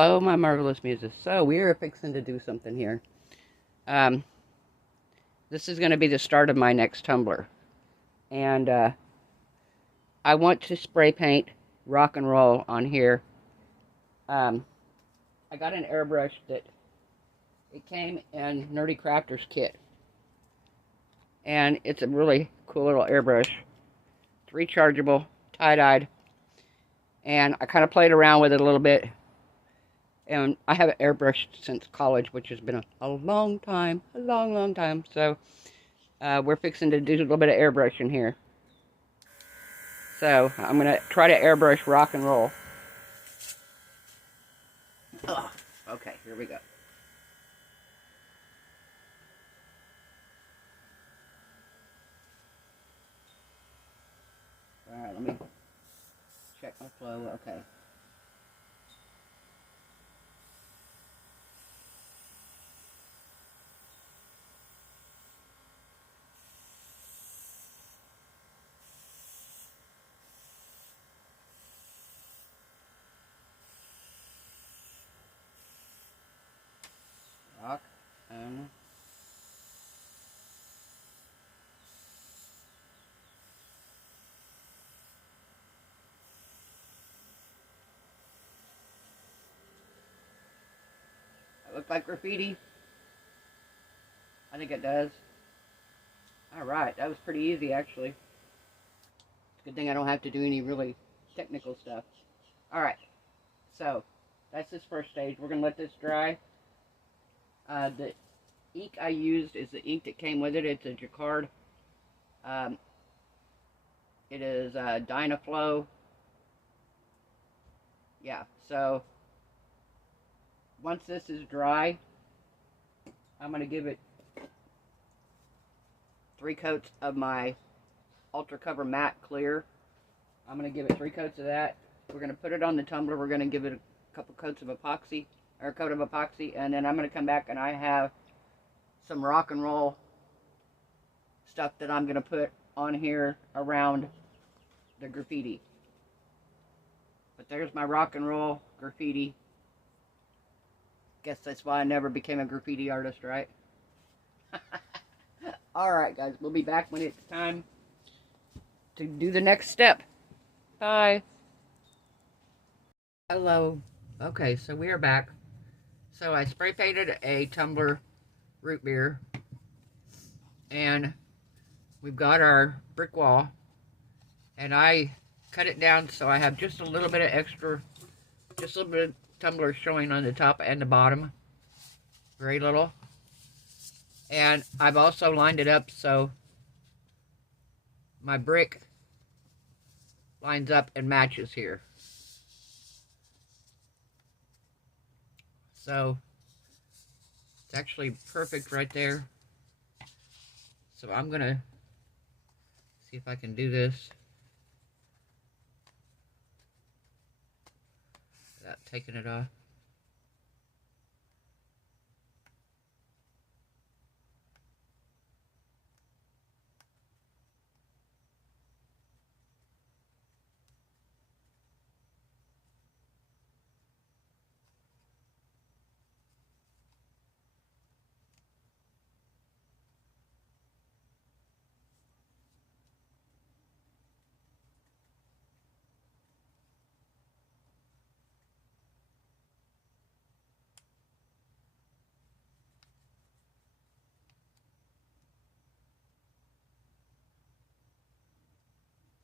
Hello, my marvelous muses. So, we are fixing to do something here. This is going to be the start of my next tumbler. And, I want to spray paint rock and roll on here. I got an airbrush that it came in Nerdy Crafter's kit. And it's a really cool little airbrush. It's rechargeable, tie-dyed. And I kind of played around with it a little bit. And I haven't airbrushed since college, which has been a long time. A long, long time. So, we're fixing to do a little bit of airbrushing here. So, I'm going to try to airbrush rock and roll. Ugh. Okay, here we go. Alright, let me check my flow. Okay. Rock and that look like graffiti? I think it does. Alright, that was pretty easy actually. It's a good thing I don't have to do any really technical stuff. Alright, so that's this first stage. We're going to let this dry. The ink I used is the ink that came with it. It's a Jacquard. It is Dynaflow. Yeah, so once this is dry, I'm going to give it 3 coats of my Ultra Cover Matte Clear. I'm going to give it 3 coats of that. We're going to put it on the tumbler. We're going to give it a couple coats of epoxy, or a coat of epoxy, and then I'm going to come back and I have some rock and roll stuff that I'm going to put on here around the graffiti. But there's my rock and roll graffiti. Guess that's why I never became a graffiti artist, right? Alright guys, we'll be back when it's time to do the next step. Bye. Hello. Okay, so we are back. So I spray painted a tumbler root beer. And we've got our brick wall. And I cut it down so I have just a little bit of extra, just a little bit of tumbler showing on the top and the bottom. Very little. And I've also lined it up so my brick lines up and matches here. So it's actually perfect right there. So I'm going to see if I can do this without taking it off.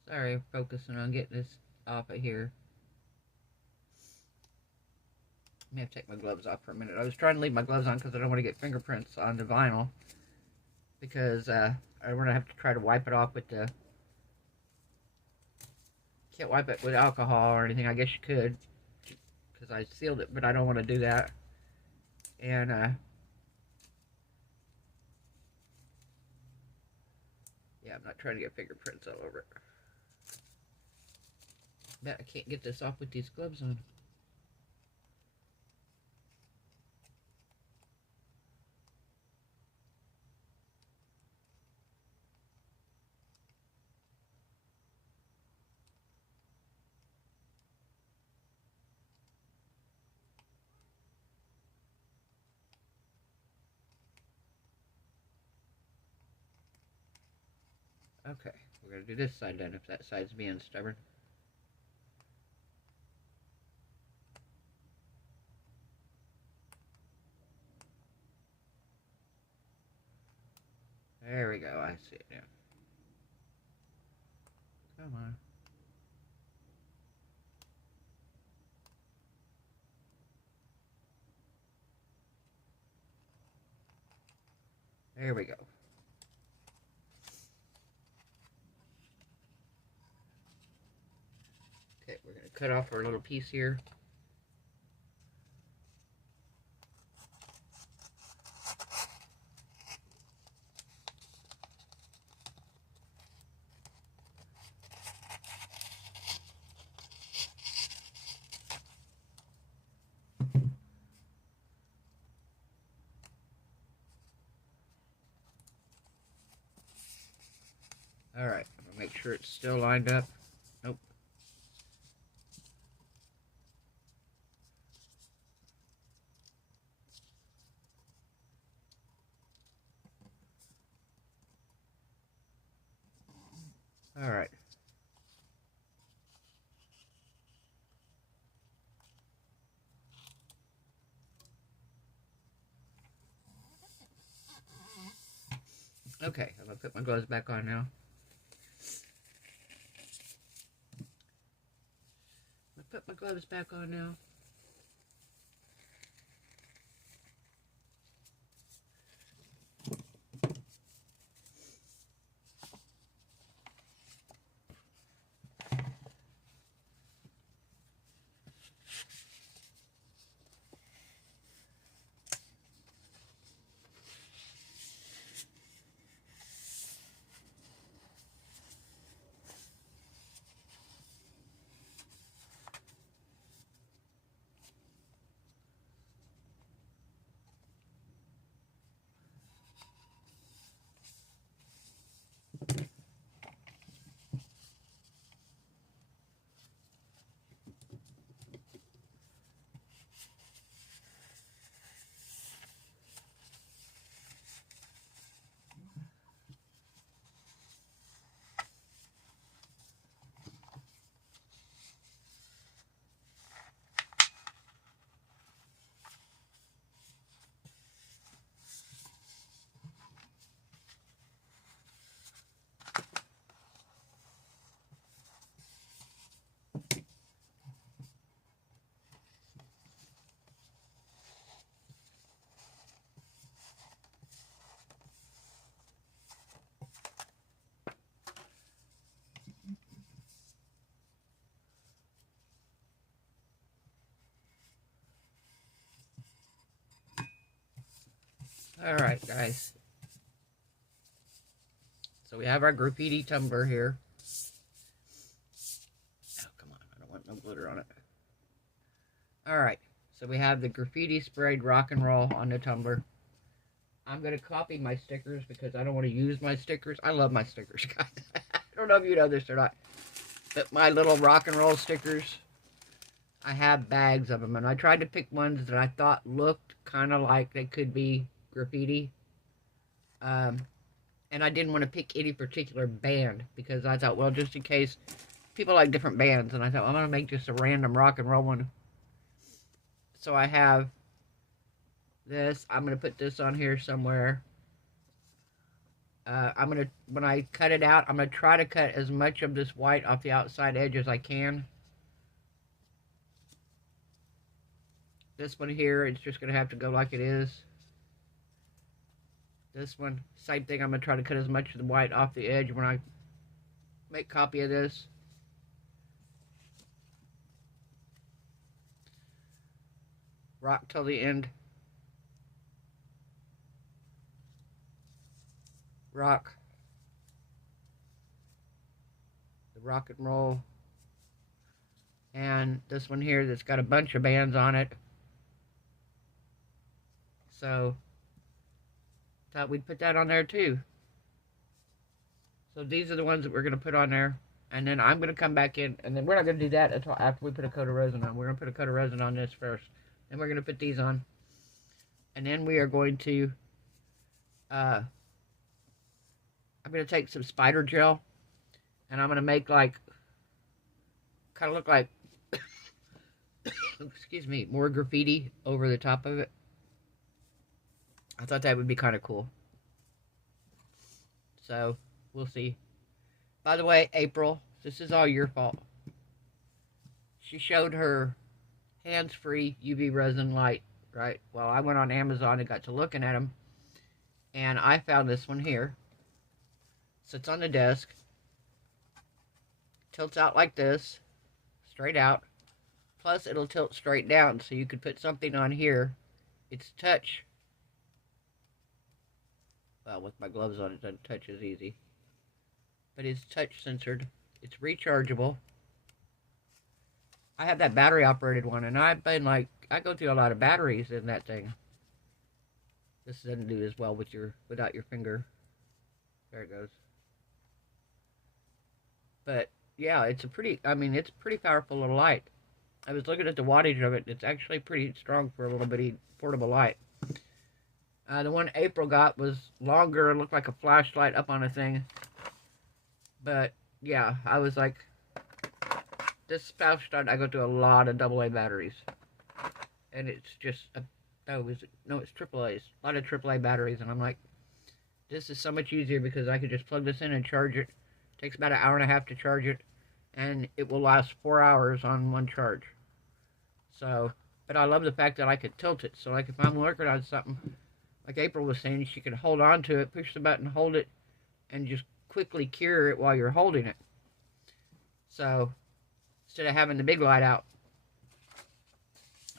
Sorry, focusing on getting this off of here. I may have to take my gloves off for a minute. I was trying to leave my gloves on because I don't want to get fingerprints on the vinyl. Because I don't want to have to try to wipe it off with the... Can't wipe it with alcohol or anything. I guess you could. Because I sealed it, but I don't want to do that. And, yeah, I'm not trying to get fingerprints all over it. Bet I can't get this off with these gloves on. Okay, we're going to do this side then if that side's being stubborn. There we go, I see it now. Come on. There we go. Okay, we're going to cut off our little piece here. Alright, I'm going to make sure it's still lined up. Nope. Alright. Okay, I'm going to put my gloves back on now. Put my gloves back on now. Alright, guys. So we have our graffiti tumbler here. Oh, come on. I don't want no glitter on it. Alright. So we have the graffiti sprayed rock and roll on the tumbler. I'm going to copy my stickers because I don't want to use my stickers. I love my stickers, guys. I don't know if you know this or not. But my little rock and roll stickers, I have bags of them. And I tried to pick ones that I thought looked kind of like they could be graffiti. And I didn't want to pick any particular band because I thought, well, just in case people like different bands. And I thought, I'm going to make just a random rock and roll one. So I have this. I'm going to put this on here somewhere. I'm going to, when I cut it out, I'm going to try to cut as much of this white off the outside edge as I can. This one here, it's just going to have to go like it is. This one, same thing. I'm going to try to cut as much of the white off the edge when I make a copy of this. Rock till the end. Rock. The rock and roll. And this one here that's got a bunch of bands on it. So thought we'd put that on there too. So these are the ones that we're going to put on there. And then I'm going to come back in. And then we're not going to do that until after we put a coat of resin on. We're going to put a coat of resin on this first. Then we're going to put these on. And then we are going to I'm going to take some spider gel, and I'm going to make like, kind of look like, excuse me, more graffiti over the top of it. I thought that would be kind of cool. So, we'll see. By the way, April, this is all your fault. She showed her hands-free UV resin light, right? Well, I went on Amazon and got to looking at them, and I found this one here. Sits on the desk, tilts out like this, straight out. Plus, it'll tilt straight down, so you could put something on here. It's touch. Well, with my gloves on, it doesn't touch as easy. But it's touch censored. It's rechargeable. I have that battery operated one, and I've been like, I go through a lot of batteries in that thing. This doesn't do as well with without your finger. There it goes. But yeah, it's a pretty, it's a pretty powerful little light. I was looking at the wattage of it. It's actually pretty strong for a little bitty portable light. The one April got was longer and looked like a flashlight up on a thing. But yeah, I was like, this flashlight, I go through a lot of AA batteries. And it's just, it's AAA's. A lot of AAA batteries. And I'm like, this is so much easier because I could just plug this in and charge it. It takes about an hour and a half to charge it. And it will last 4 hours on one charge. So, but I love the fact that I could tilt it. So like if I'm working on something, like April was saying, she could hold on to it, push the button, hold it, and just quickly cure it while you're holding it. So, instead of having the big light out.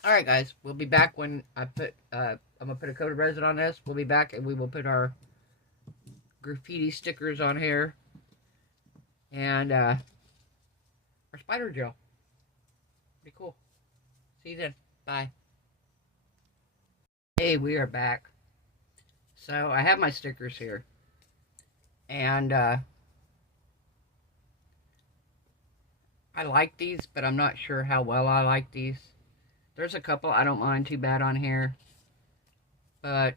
Alright guys, we'll be back when I'm going to put a coat of resin on this. We'll be back and we will put our graffiti stickers on here. And our spider gel. Pretty cool. See you then. Bye. Hey, we are back. So, I have my stickers here. And, I like these, but I'm not sure how well I like these. There's a couple I don't mind too bad on here. But,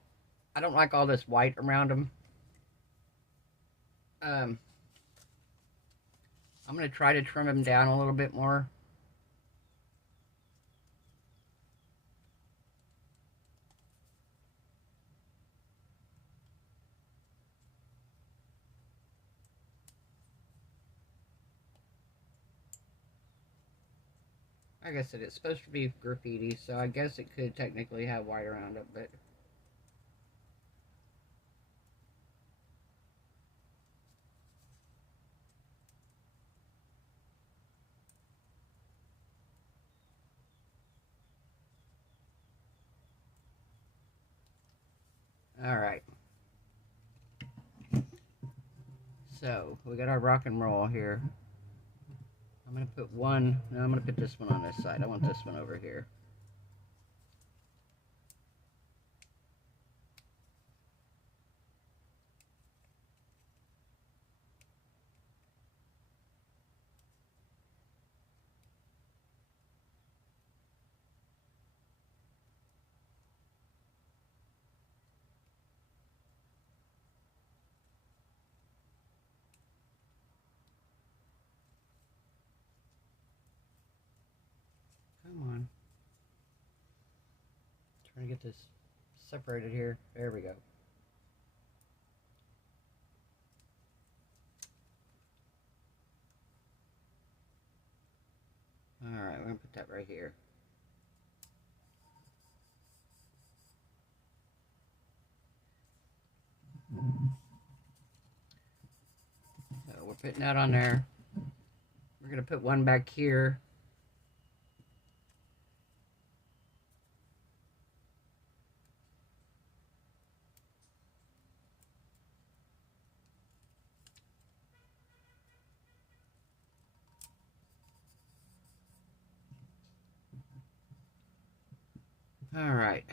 I don't like all this white around them. I'm going to try to trim them down a little bit more. Like I said, it's supposed to be graffiti, so I guess it could technically have white around it, but... Alright. So, we got our rock and roll here. I'm going to put one, no, I'm going to put this one on this side. I want this one over here. Come on. Trying to get this separated here. There we go. Alright, we're going to put that right here. So we're putting that on there. We're going to put one back here. Alright.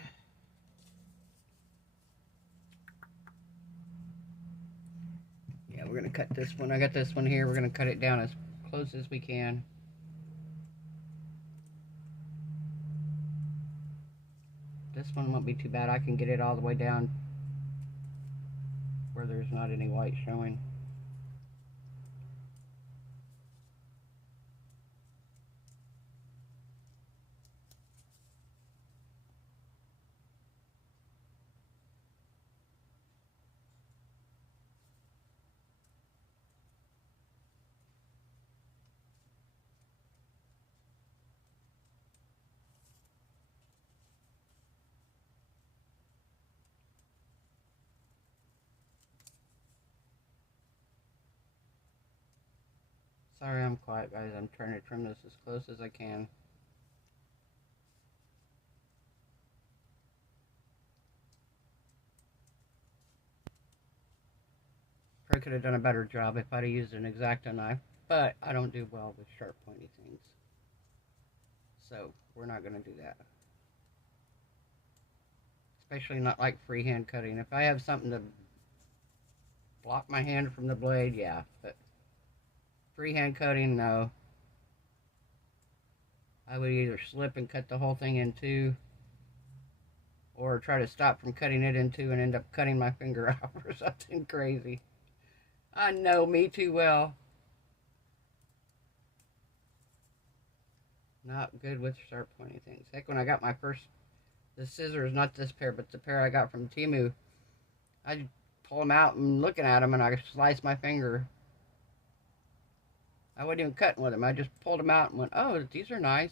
Yeah, we're going to cut this one. I got this one here. We're going to cut it down as close as we can. This one won't be too bad. I can get it all the way down. where there's not any white showing. Sorry I'm quiet, guys. I'm trying to trim this as close as I can. Probably could have done a better job if I'd have used an X-Acto knife, but I don't do well with sharp, pointy things. So, we're not going to do that. Especially not like freehand cutting. If I have something to block my hand from the blade, yeah, but freehand cutting, no. I would either slip and cut the whole thing in two, or try to stop from cutting it in two and end up cutting my finger off or something crazy. I know me too well. Not good with sharp pointy things. Heck, when I got my first, the scissors, not this pair, but the pair I got from Temu, I pull them out and looking at them and I slice my finger. I wasn't even cutting with them. I just pulled them out and went, oh, these are nice.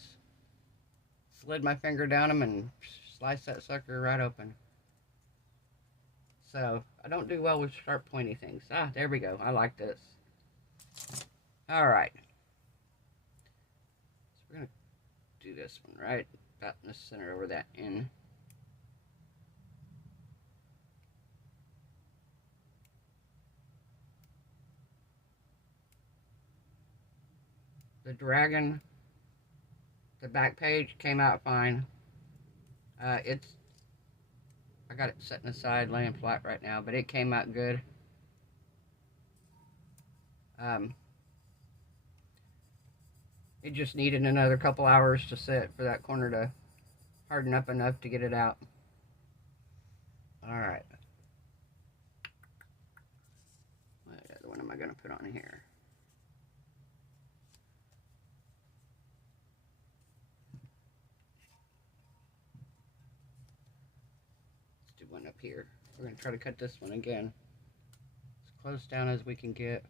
Slid my finger down them and sliced that sucker right open. So, I don't do well with sharp pointy things. Ah, there we go. I like this. Alright. So we're going to do this one right about in the center over that end. The dragon, the back page came out fine. I got it setting aside, laying flat right now, but it came out good. It just needed another couple hours to sit for that corner to harden up enough to get it out. Alright. What other one am I going to put on here? One up here. We're going to try to cut this one again as close down as we can get.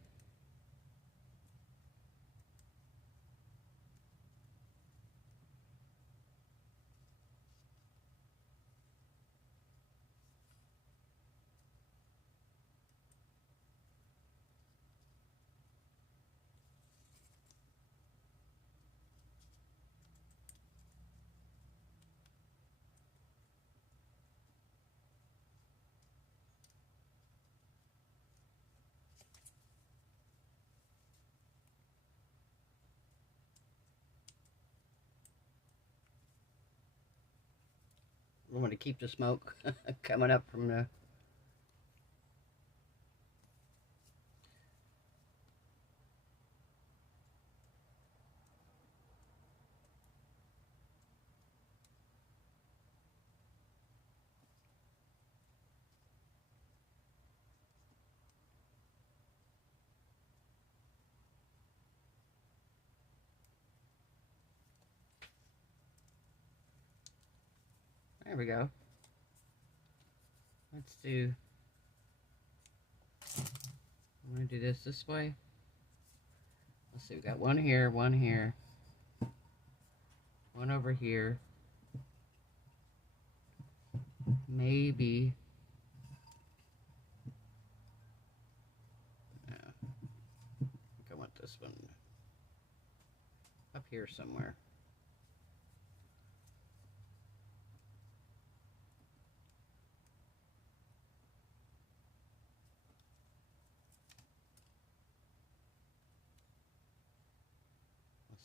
We want to keep the smoke coming up from the... There we go. Let's do... I'm going to do this way. Let's see, we got one here, one over here. Maybe... No. I think I want this one up here somewhere.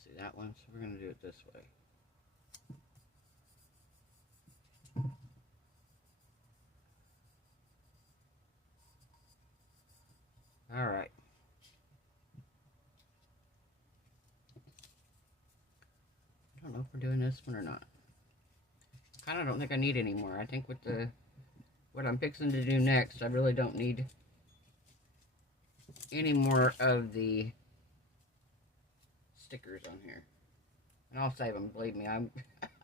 See that one, so we're going to do it this way. Alright. I don't know if we're doing this one or not. Kind of don't think I need any more. I think with the what I'm fixing to do next, I really don't need any more of the stickers on here. And I'll save them, believe me. I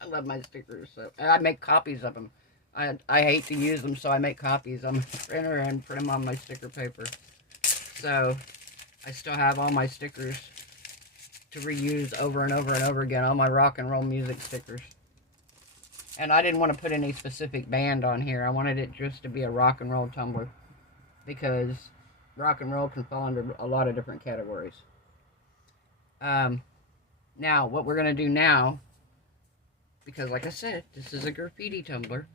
love my stickers. So I make copies of them. I hate to use them, so I make copies on my printer and print them on my sticker paper. So I still have all my stickers to reuse over and over and over again, all my rock and roll music stickers. And I didn't want to put any specific band on here. I wanted it just to be a rock and roll tumbler, because rock and roll can fall under a lot of different categories. Now, what we're going to do now, because like I said, this is a graffiti tumbler,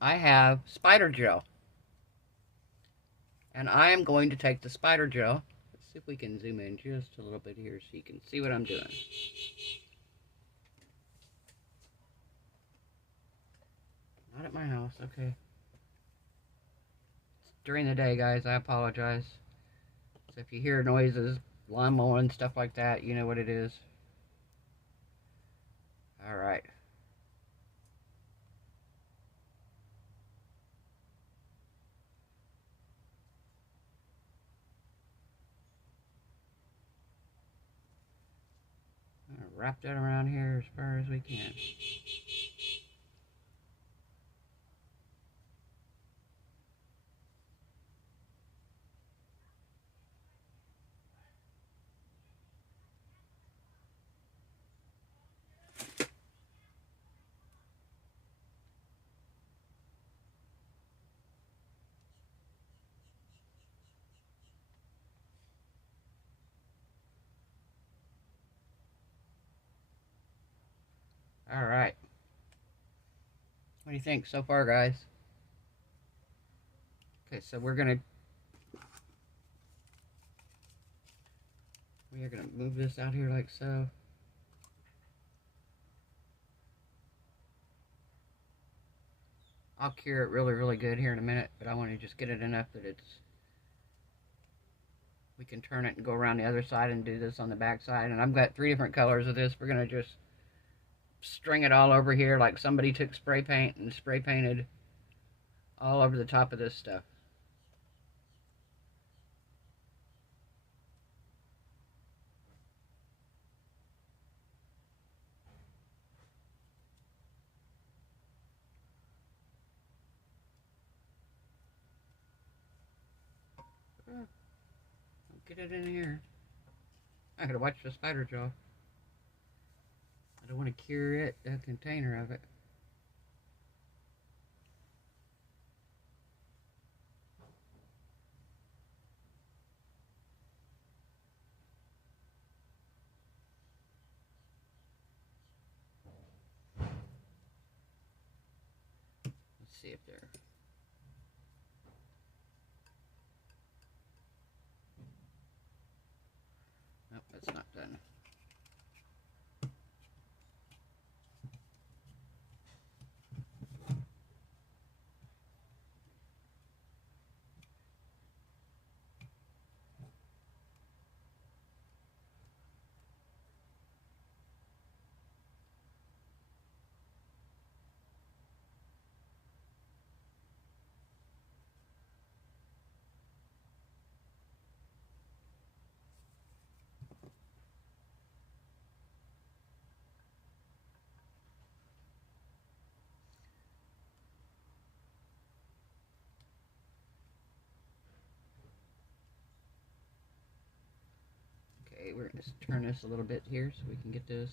I have spider gel. And I am going to take the spider gel. Let's see if we can zoom in just a little bit here so you can see what I'm doing. Not at my house, okay. It's during the day, guys, I apologize. So if you hear noises, lawn mowing, stuff like that, you know what it is. Alright. Wrap that around here as far as we can. Alright. What do you think so far, guys? Okay, so we are gonna move this out here like so. I'll cure it really, really good here in a minute, but I want to just get it enough that we can turn it and go around the other side and do this on the back side. And I've got 3 different colors of this. We're going to just string it all over here like somebody took spray paint and spray painted all over the top of this stuff. Get it in here. I gotta watch the spider jaw. I don't want to cure it, a container of it. Let's see if they're... Nope, that's not done. Okay, we're going to turn this a little bit here so we can get this.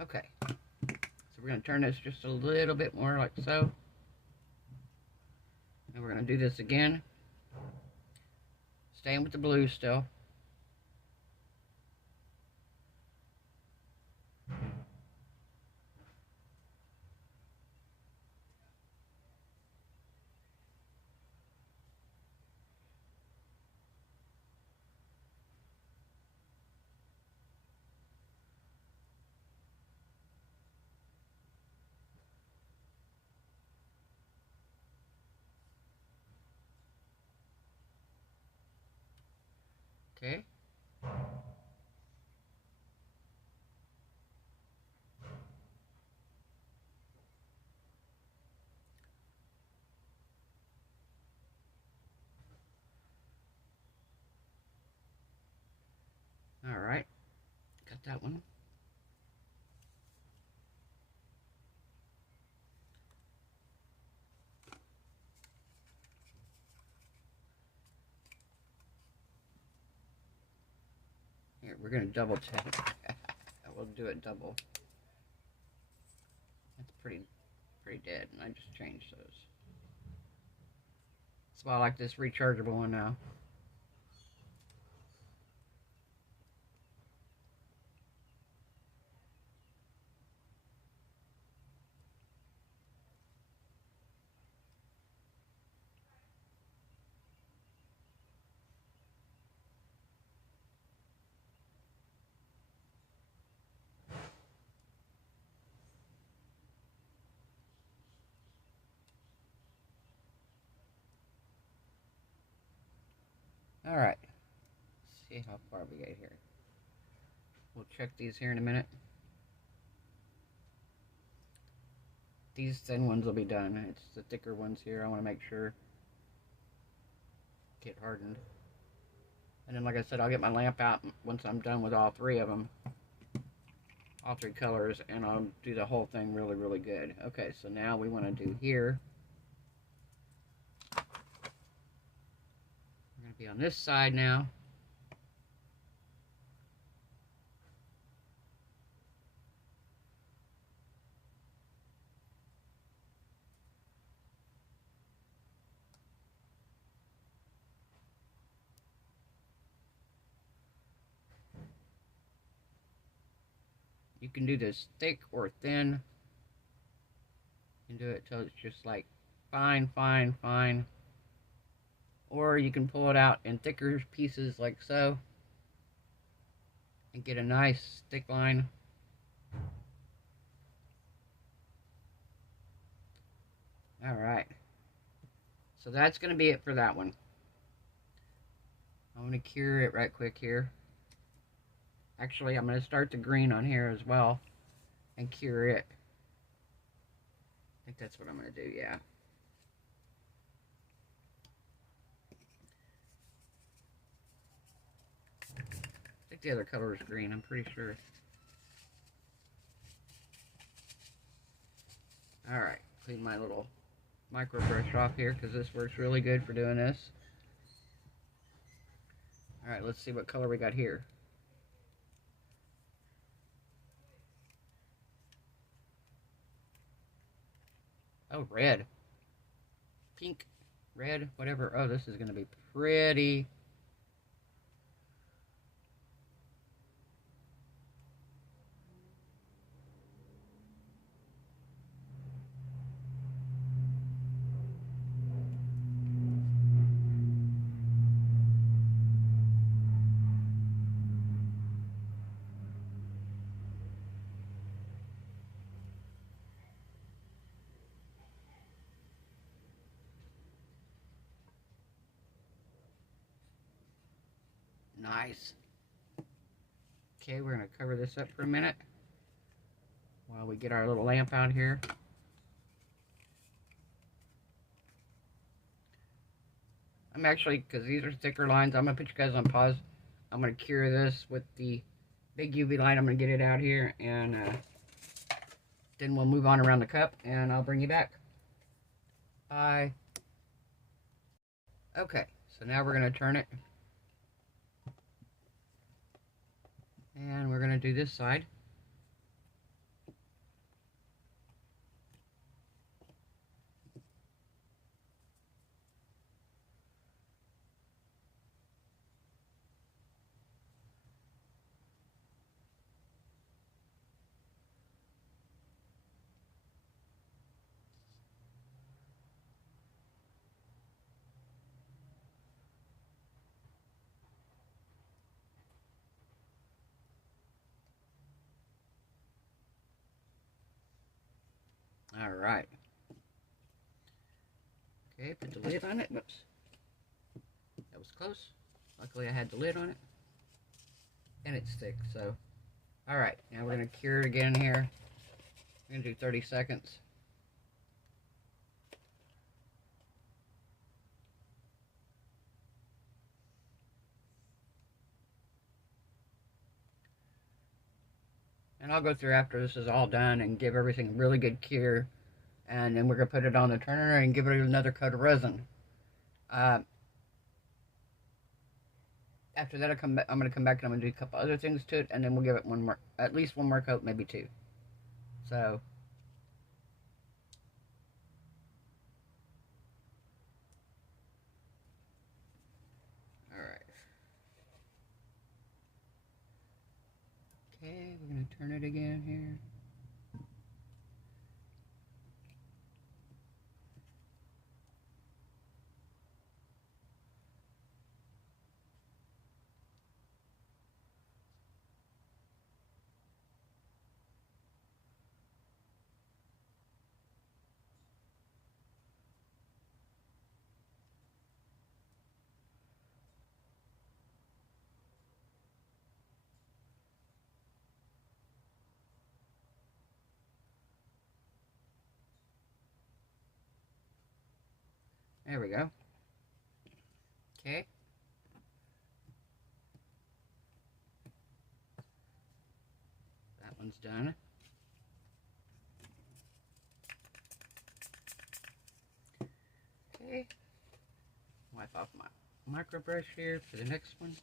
Okay, so we're going to turn this just a little bit more like so. And we're going to do this again. Staying with the blue still. Okay. All right. Got that one. Here, we're going to double check. We'll do it double. That's pretty dead, and I just changed those. That's why I like this rechargeable one now. All right. Let's see how far we get here. We'll check these here in a minute. These thin ones will be done. It's the thicker ones here I want to make sure get hardened. And then, like I said, I'll get my lamp out once I'm done with all three of them. All three colors, and I'll do the whole thing really, really good. Okay, so now we want to do here. We're going to be on this side now. You can do this thick or thin. You can do it till it's just like fine, fine, fine. Or you can pull it out in thicker pieces like so. And get a nice thick line. Alright. So that's going to be it for that one. I'm going to cure it right quick here. Actually, I'm going to start the green on here as well and cure it. I think that's what I'm going to do, yeah. I think the other color is green, I'm pretty sure. Alright, clean my little micro brush off here because this works really good for doing this. Alright, let's see what color we got here. Oh, red. Pink, red, whatever. Oh, this is going to be pretty. Nice. Okay, we're going to cover this up for a minute while we get our little lamp out here. I'm actually, because these are thicker lines, I'm going to put you guys on pause. I'm going to cure this with the big UV light. I'm going to get it out here, and then we'll move on around the cup, and I'll bring you back. Bye. Okay, so now we're going to turn it. And we're going to do this side. All right. Okay, put the lid on it. Whoops. That was close. Luckily I had the lid on it. and it's thick. So, all right, now we're gonna cure it again here. We're gonna do 30 seconds. And I'll go through after this is all done and give everything a really good cure. And then we're going to put it on the turner and give it another coat of resin. After that, I'm going to come back and I'm going to do a couple other things to it. And then we'll give it one more, at least one more coat, maybe two. So, alright. Okay, we're going to turn it again here. There we go. Okay. That one's done. Okay. Wipe off my micro brush here for the next one.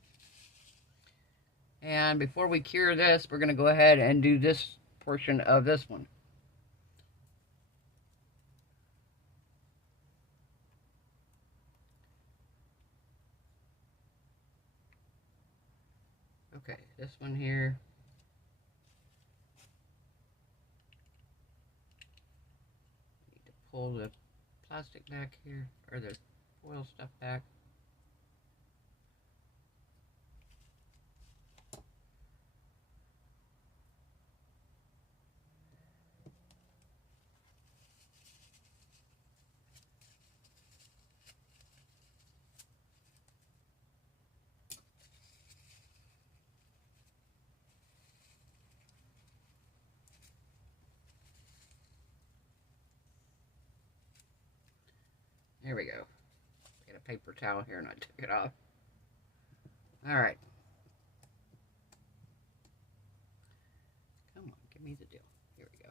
And before we cure this, we're going to go ahead and do this portion of this one. Okay, this one here. Need to pull the plastic back here, or the foil stuff back. There we go. Get a paper towel here and I took it off. Alright. Come on, give me the deal. Here we go.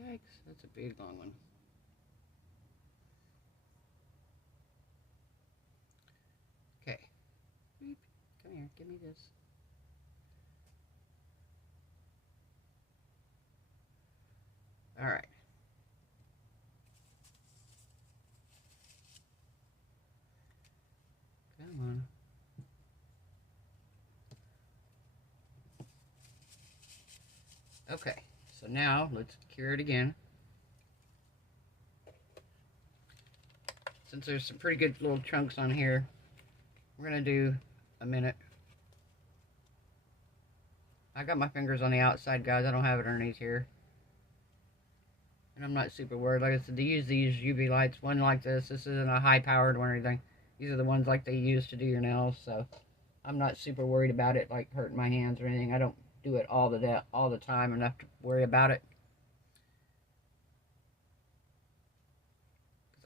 Yikes, that's a big long one. Okay. Beep. Come here, give me this. Alright. Come on. Okay, so now let's cure it again. Since there's some pretty good little chunks on here, we're going to do a minute. I got my fingers on the outside, guys. I don't have it underneath here. And I'm not super worried. Like I said, they use these UV lights. One like this. This isn't a high-powered one or anything. These are the ones like they use to do your nails. So I'm not super worried about it, like hurting my hands or anything. I don't do it all the time enough to worry about it.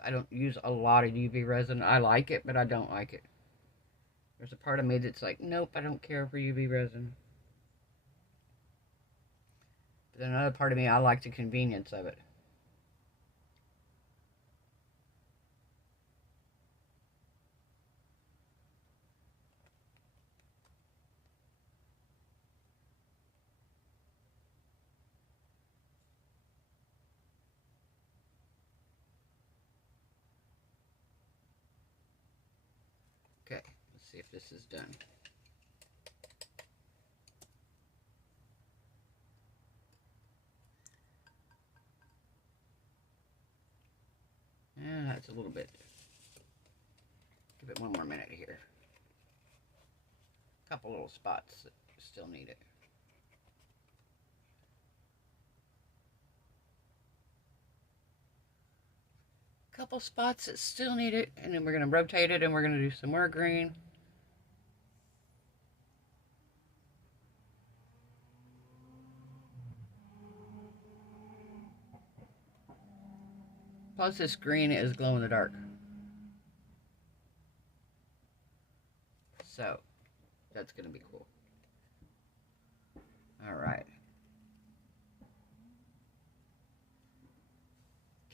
I don't use a lot of UV resin. I like it, but I don't like it. There's a part of me that's like, nope, I don't care for UV resin. But then another part of me, I like the convenience of it. Okay, let's see if this is done. Yeah, that's a little bit. Give it one more minute here. A couple little spots that still need it. Couple spots that still need it, and then we're going to rotate it, and we're going to do some more green. Plus this green is glow in the dark. So, that's going to be cool. Alright.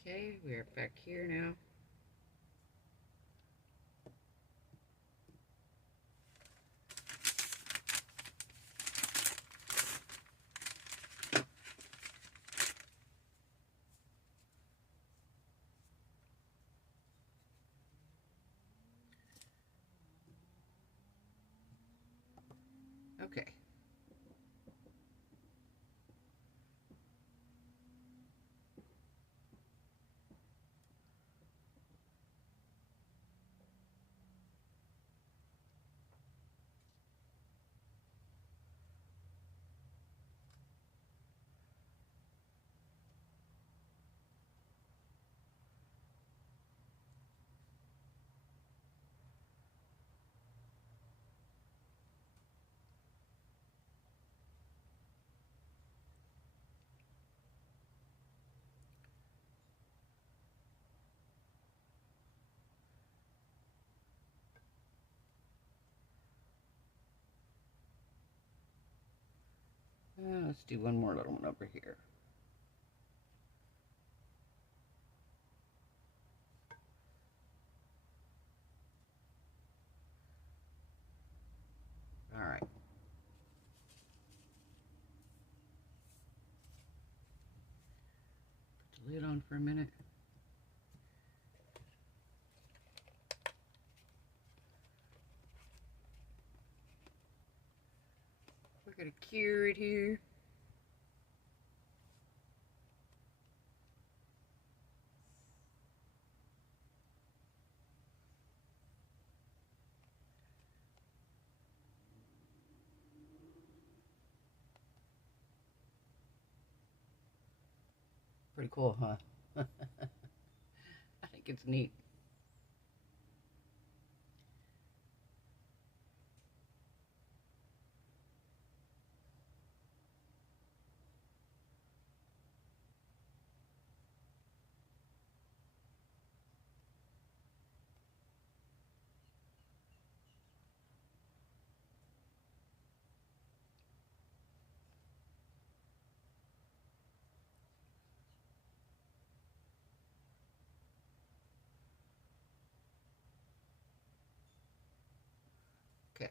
Okay, we're back here now. Okay. Let's do one more little one over here. All right. Put the lid on for a minute. We're going to cure it here. Pretty cool, huh? I think it's neat. Okay.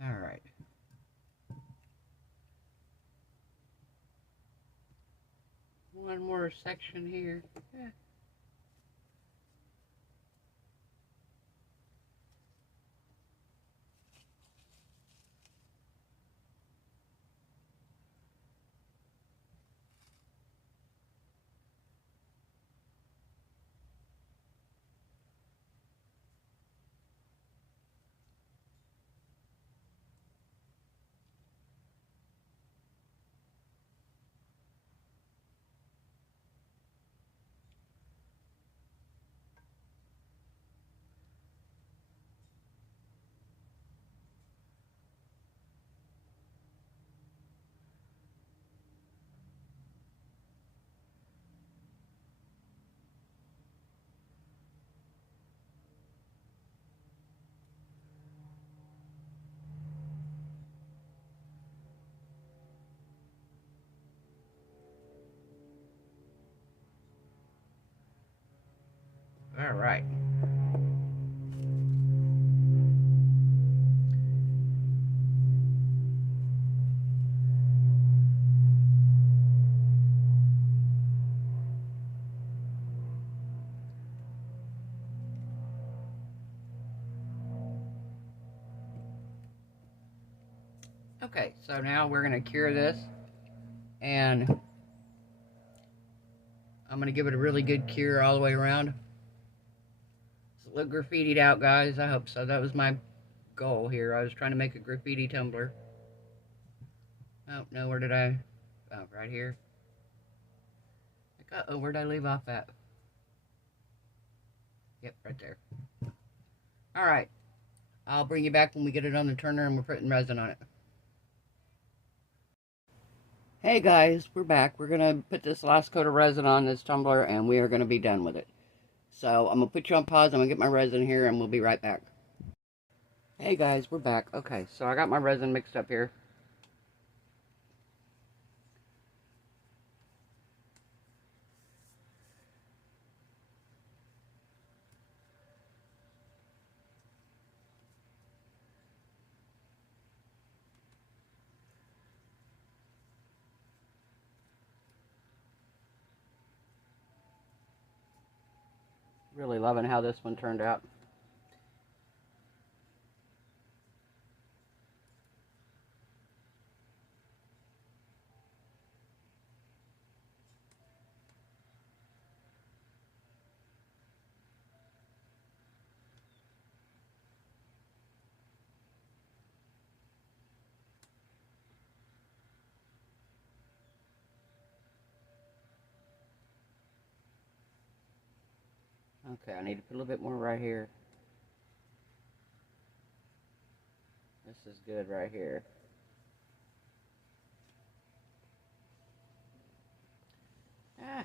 All right. One more section here. Yeah. All right. Okay, so now we're going to cure this, and I'm going to give it a really good cure all the way around. Does it look graffitied out, guys? I hope so. That was my goal here. I was trying to make a graffiti tumbler. Oh, no, where did I? Oh, right here. Uh-oh, where did I leave off at? Yep, right there. Alright, I'll bring you back when we get it on the turner and we're putting resin on it. Hey guys, we're back. We're going to put this last coat of resin on this tumbler and we are going to be done with it. So I'm going to put you on pause. I'm going to get my resin here and we'll be right back. Hey guys, we're back. Okay, so I got my resin mixed up here. Really loving how this one turned out. Okay, I need to put a little bit more right here. This is good right here. Ah.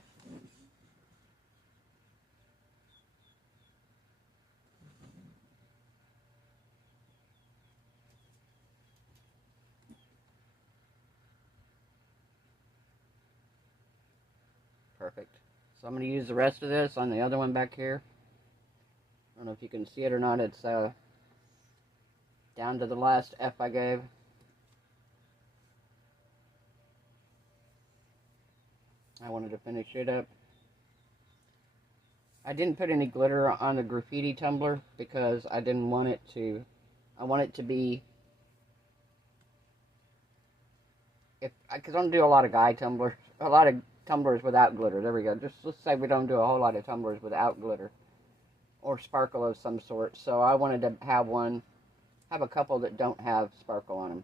Perfect. So I'm going to use the rest of this on the other one back here. I don't know if you can see it or not. It's down to the last F I gave. I wanted to finish it up. I didn't put any glitter on the graffiti tumbler because I didn't want it to. I want it to be. Because I don't do a lot of tumblers without glitter. There we go. Just let's say we don't do a whole lot of tumblers without glitter or sparkle of some sort. So I wanted to have a couple that don't have sparkle on them.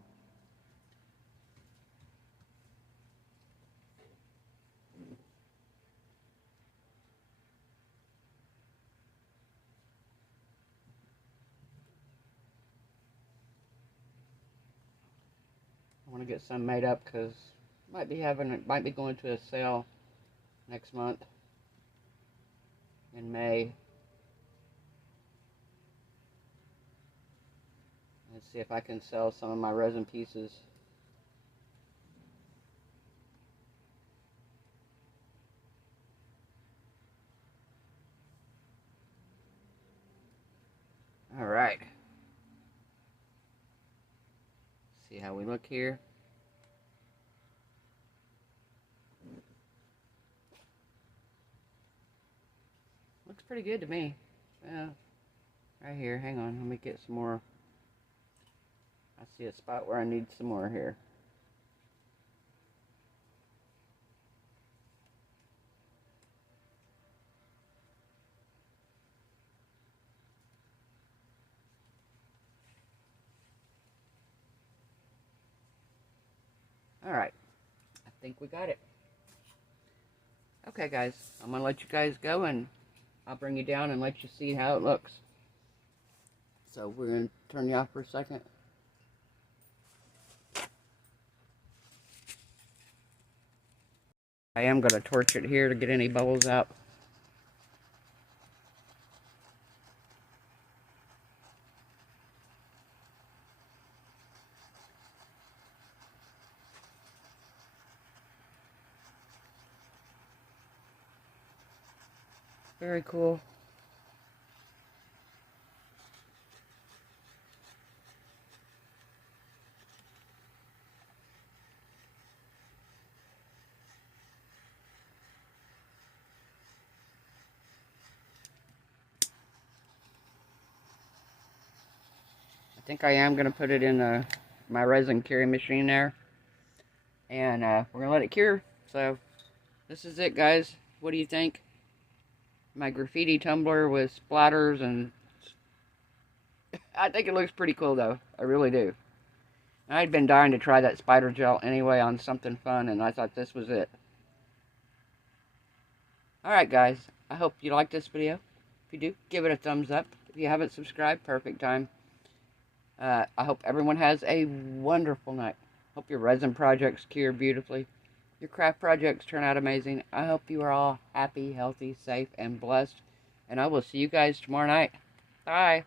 I want to get some made up because might be going to a sale next month in May. Let's see if I can sell some of my resin pieces. All right. See how we look here. Looks pretty good to me. Right here, hang on, let me get some more. I see a spot where I need some more here. Alright, I think we got it. Okay guys, I'm going to let you guys go and I'll bring you down and let you see how it looks. So we're going to turn you off for a second. I am going to torch it here to get any bubbles out. Very cool. I think I am going to put it in a my resin curing machine there. And we're going to let it cure. So this is it, guys. What do you think? My graffiti tumbler with splatters, and I think it looks pretty cool, though. I really do. I'd been dying to try that spider gel anyway on something fun, and I thought this was it. Alright, guys. I hope you liked this video. If you do, give it a thumbs up. If you haven't subscribed, perfect time. I hope everyone has a wonderful night. Hope your resin projects cure beautifully. Your craft projects turn out amazing. I hope you are all happy, healthy, safe, and blessed. And I will see you guys tomorrow night. Bye.